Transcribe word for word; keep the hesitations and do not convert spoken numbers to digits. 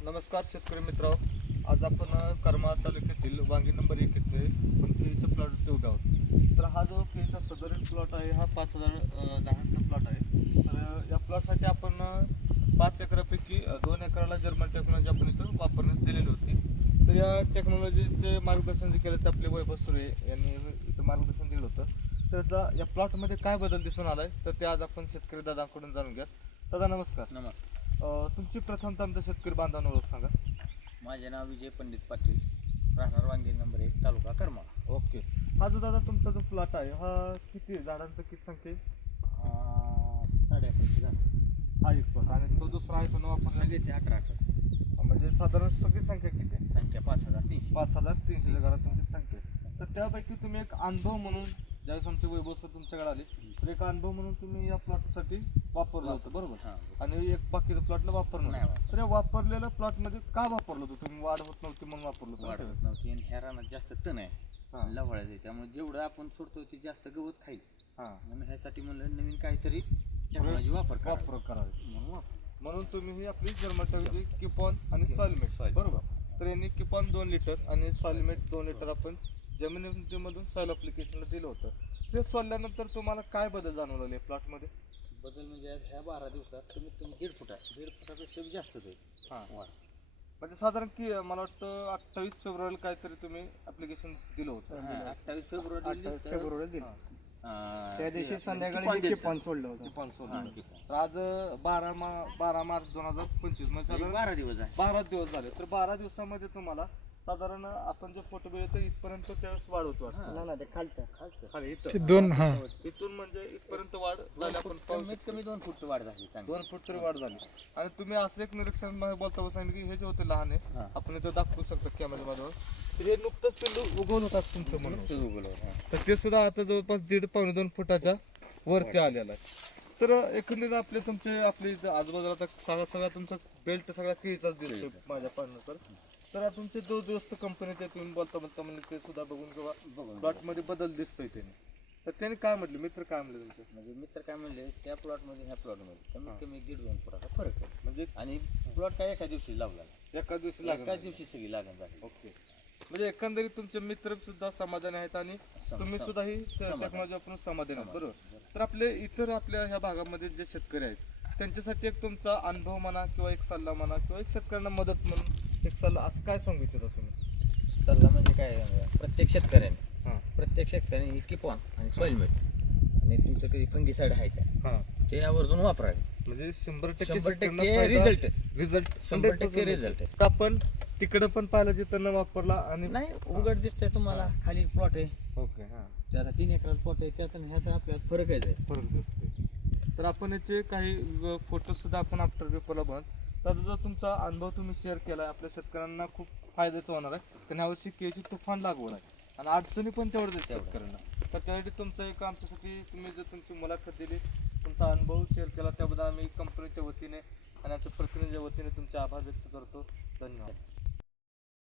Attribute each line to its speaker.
Speaker 1: नमस्कार शेतकरी मित्र, आज आपण करमाळा तालुक्यातील वांगी नंबर एक येथे आपण केळीच्या प्लॉटवरती उभे आहोत. तर हा जो केळीचा सदरील प्लॉट आहे हा पाच हजार झाडांचा प्लॉट आहे. तर या प्लॉटसाठी आपण पाच एकरापैकी दोन एकराला जर्मन टेक्नॉलॉजी आपण इथं वापरण्यास दिलेली होती. तर या टेक्नॉलॉजीचे मार्गदर्शन जे केलं ते आपले वैभव सुरे यांनी इथं मार्गदर्शन दिलं होतं. तर त्या या प्लॉटमध्ये काय बदल दिसून आलाय तर ते आज आपण शेतकरी दादांकडून जाणून घ्या. दादा नमस्कार.
Speaker 2: नमस्कार.
Speaker 1: अ, तुमची प्रथमतः आमच्या शेतकरी बांधवांना ओळख सांगा.
Speaker 2: माझे नाव विजय पंडित पाटील, राहणार वांगी नंबर एक, तालुका करमाळा.
Speaker 1: ओके. हा जो दादा तुमचा जो प्लॉट आहे हा किती झाडांचं किती संख्या आहे?
Speaker 2: साडे अकराशे झालं.
Speaker 1: हा एक प्लॉट आणि तो दुसरा आहे तो नवा आपण
Speaker 2: सगळेचे अठरा अठराशे
Speaker 1: म्हणजे साधारण सगळी संख्या किती आहे?
Speaker 2: संख्या पाच हजार तीनशे.
Speaker 1: पाच हजार तीनशे घरात तुमची संख्या आहे. तर त्यापैकी तुम्ही एक अनुभव म्हणून ज्यावेळेस आमचे वैभव सर तुमच्याकडे आले तर एक अनुभव म्हणून तुम्ही या प्लॉटसाठी वापरलं होतं बरोबर,
Speaker 2: हां.
Speaker 1: आणि एक बाकीचं प्लॉटला वापरलं
Speaker 2: नाही
Speaker 1: नाही.
Speaker 2: वापरलं.
Speaker 1: तर या वापरलेल्या प्लॉटमध्ये का वापरलं होतं तुम्ही? वाढ होत नव्हती म्हणून वापरलं
Speaker 2: वाढ
Speaker 1: होतं?
Speaker 2: होत नव्हती आणि ह्या रानात जास्त तण आहे,
Speaker 1: हां
Speaker 2: लवळायचं आहे, त्यामुळे जेवढं आपण सोडतो ते जास्त गवत खाईल.
Speaker 1: हां
Speaker 2: म्हणून ह्यासाठी म्हणलं नवीन काहीतरी टेक्नॉलॉजी वापर करावा.
Speaker 1: वापर करावे
Speaker 2: म्हणून वापर.
Speaker 1: म्हणून तुम्ही ही आपली जर्मटॅलची किपॉन आणि सॉलिमेट
Speaker 2: Soil.
Speaker 1: बरोबर. तर यांनी किपॉन दोन लिटर आणि सॉलिमेट दोन लिटर आपण जमिनीमधून सॉइल अप्लिकेशनला दिलं होतं. ते सोडल्यानंतर तुम्हाला काय बदल जाणवले प्लॉटमध्ये?
Speaker 2: बदल म्हणजे आज ह्या बारा दिवसात कमीत कमी दीड फुटा दीड फुटापेक्षा बी जास्तच आहे
Speaker 1: हां
Speaker 2: वाढ.
Speaker 1: म्हणजे साधारण की मला वाटतं अठ्ठावीस फेब्रुवारीला काहीतरी तुम्ही अप्लिकेशन दिलं होतं.
Speaker 2: हां, अठ्ठावीस फेब्रुवारी
Speaker 3: अठ्ठावीस फेब्रुवारी दिली.
Speaker 2: अं,
Speaker 3: त्या
Speaker 2: ते
Speaker 3: दिवशी
Speaker 2: आपलं
Speaker 3: संध्याकाळी
Speaker 2: किपॉन
Speaker 3: हे
Speaker 2: दिलं.
Speaker 3: किपॉन सोडलं होतं.
Speaker 1: किपॉन
Speaker 2: हां,
Speaker 1: सोडलं.
Speaker 2: किपॉन.
Speaker 1: तर आज बारा मा बारा मार्च दोन हजार पंचवीस म्हणजे
Speaker 2: एक
Speaker 1: साधारण
Speaker 2: बारा दिवस आहे.
Speaker 1: बारा दिवस झाले. तर बारा दिवसामध्ये तुम्हाला साधारण आपण जे फोटो बघितलं इथपर्यंत त्यावेळेस वाढ होतो वाटतं.
Speaker 2: हां.
Speaker 3: ना ना ते खालचं
Speaker 2: खालचं.
Speaker 1: खाली
Speaker 4: ते
Speaker 1: इथं
Speaker 4: दोन हा
Speaker 1: इथून म्हणजे इथपर्यंत वाढ
Speaker 2: दोन
Speaker 1: झाली आपण
Speaker 2: फूट,
Speaker 1: पाहू
Speaker 2: कमीत
Speaker 1: शकतो.
Speaker 2: कमी दोन फूट वाढ झाली चांगली.
Speaker 1: दोन फूट तरी वाढ झाली. आणि तुम्ही असं एक निरीक्षण मध्ये बोलता सांगितलं की हे जे होते लहान आहे
Speaker 2: हां.
Speaker 1: आपण इथं दाखवू शकतो कॅमेऱ्यामध्ये, तर हे नुकतंच पिल्लू उगवलं होतं तुमचं म्हणून.
Speaker 2: नुकतंच उगवलं, हां.
Speaker 1: तर ते सुद्धा आता जवळपास दीड पावणे दोन फुटाच्या वरती आलेलं आहे. तर एकंदरीत आपले तुमचे आपले इथं आजूबाजूला आता सगळा सगळा तुमचा बेल्ट सगळा केळीचाच दिसतोय
Speaker 2: केळीचा.
Speaker 1: माझ्या पाहण्यानुसार. तर तुमचे जो दोस्त कंपनी ते तुम्ही बोलता बोलता म्हणले ते सुद्धा बघून किंवा
Speaker 2: बघून
Speaker 1: प्लॉट मध्ये बदल दिसतोय त्याने. तर त्याने काय म्हटलं, मित्र काय म्हणले तुमचे?
Speaker 2: म्हणजे मित्र काय म्हणले, त्या प्लॉट मध्ये ह्या प्लॉट मध्ये
Speaker 1: हां.
Speaker 2: कमीत कमी दीड दोन फुटाचा फरक आहे.
Speaker 1: म्हणजे
Speaker 2: आणि प्लॉट काय एका दिवशी लावला,
Speaker 1: एका दिवशी
Speaker 2: एका
Speaker 1: लागेल.
Speaker 2: दिवशी सगळी लागण झाली.
Speaker 1: ओके. म्हणजे एकंदरीत तुमचे मित्र सुद्धा समाधानी आहेत आणि
Speaker 2: सम-
Speaker 1: तुम्ही
Speaker 2: सम-
Speaker 1: सुद्धा ही
Speaker 2: समाधानी.
Speaker 1: टेक्नॉलॉजी वापरून समाधानी आहात
Speaker 2: समाधानी.
Speaker 1: बरोबर. तर आपले इतर आपल्या ह्या भागामध्ये जे शेतकरी आहेत त्यांच्यासाठी एक तुमचा अनुभव म्हणा किंवा एक सल्ला म्हणा किंवा एक शेतकऱ्यांना मदत म्हणून एक सल्ला असं काय सांगू इच्छिता तुम्ही?
Speaker 2: सल्ला म्हणजे काय आहे, प्रत्येक शेतकऱ्याने
Speaker 1: हां
Speaker 2: प्रत्येक शेतकऱ्याने किपॉन आणि सॉइल मेट आणि तुमचं काही फंगीसाईड आहे का
Speaker 1: हां
Speaker 2: ते आवर्जून वापरावे.
Speaker 1: म्हणजे शंभर टक्के
Speaker 2: शंभर
Speaker 1: शेतकऱ्यांना
Speaker 2: टक्के
Speaker 1: फायदा-
Speaker 2: रिझल्ट
Speaker 1: रिझल्ट
Speaker 2: शंभर टक्के रिझल्ट आहे.
Speaker 1: आपण तिकडे पण पाहिलं जिथं न वापरला आणि
Speaker 2: नाही उघड दिसतंय तुम्हाला, खाली प्लॉट आहे,
Speaker 1: ओके हां
Speaker 2: त्याला तीन एकर प्लॉट आहे, त्यात आणि ह्यात आपल्याला फरक आहे.
Speaker 1: फरक दिसतोय. तर आपण याचे काही फोटो सुद्धा आपण आफ्टर पेपरला बनवत. तर जो तुमचा अनुभव तुम्ही शेअर केला आपल्या शेतकऱ्यांना खूप फायद्याचा होणार आहे. कारण ह्यावर्षी केळीची तुफान लागवड आहे आणि अडचणी पण तेवढ्याच आहेत
Speaker 2: तेवढ्या.
Speaker 1: शेतकऱ्यांना. तर त्यासाठी तुमचा एक आमच्यासाठी तुम्ही जर तुमची मुलाखत दिली, तुमचा अनुभव शेअर केला त्याबद्दल आम्ही कंपनीच्या वतीने आणि आमच्या प्रतिनिधीच्या वतीने तुमचे आभार व्यक्त करतो. धन्यवाद.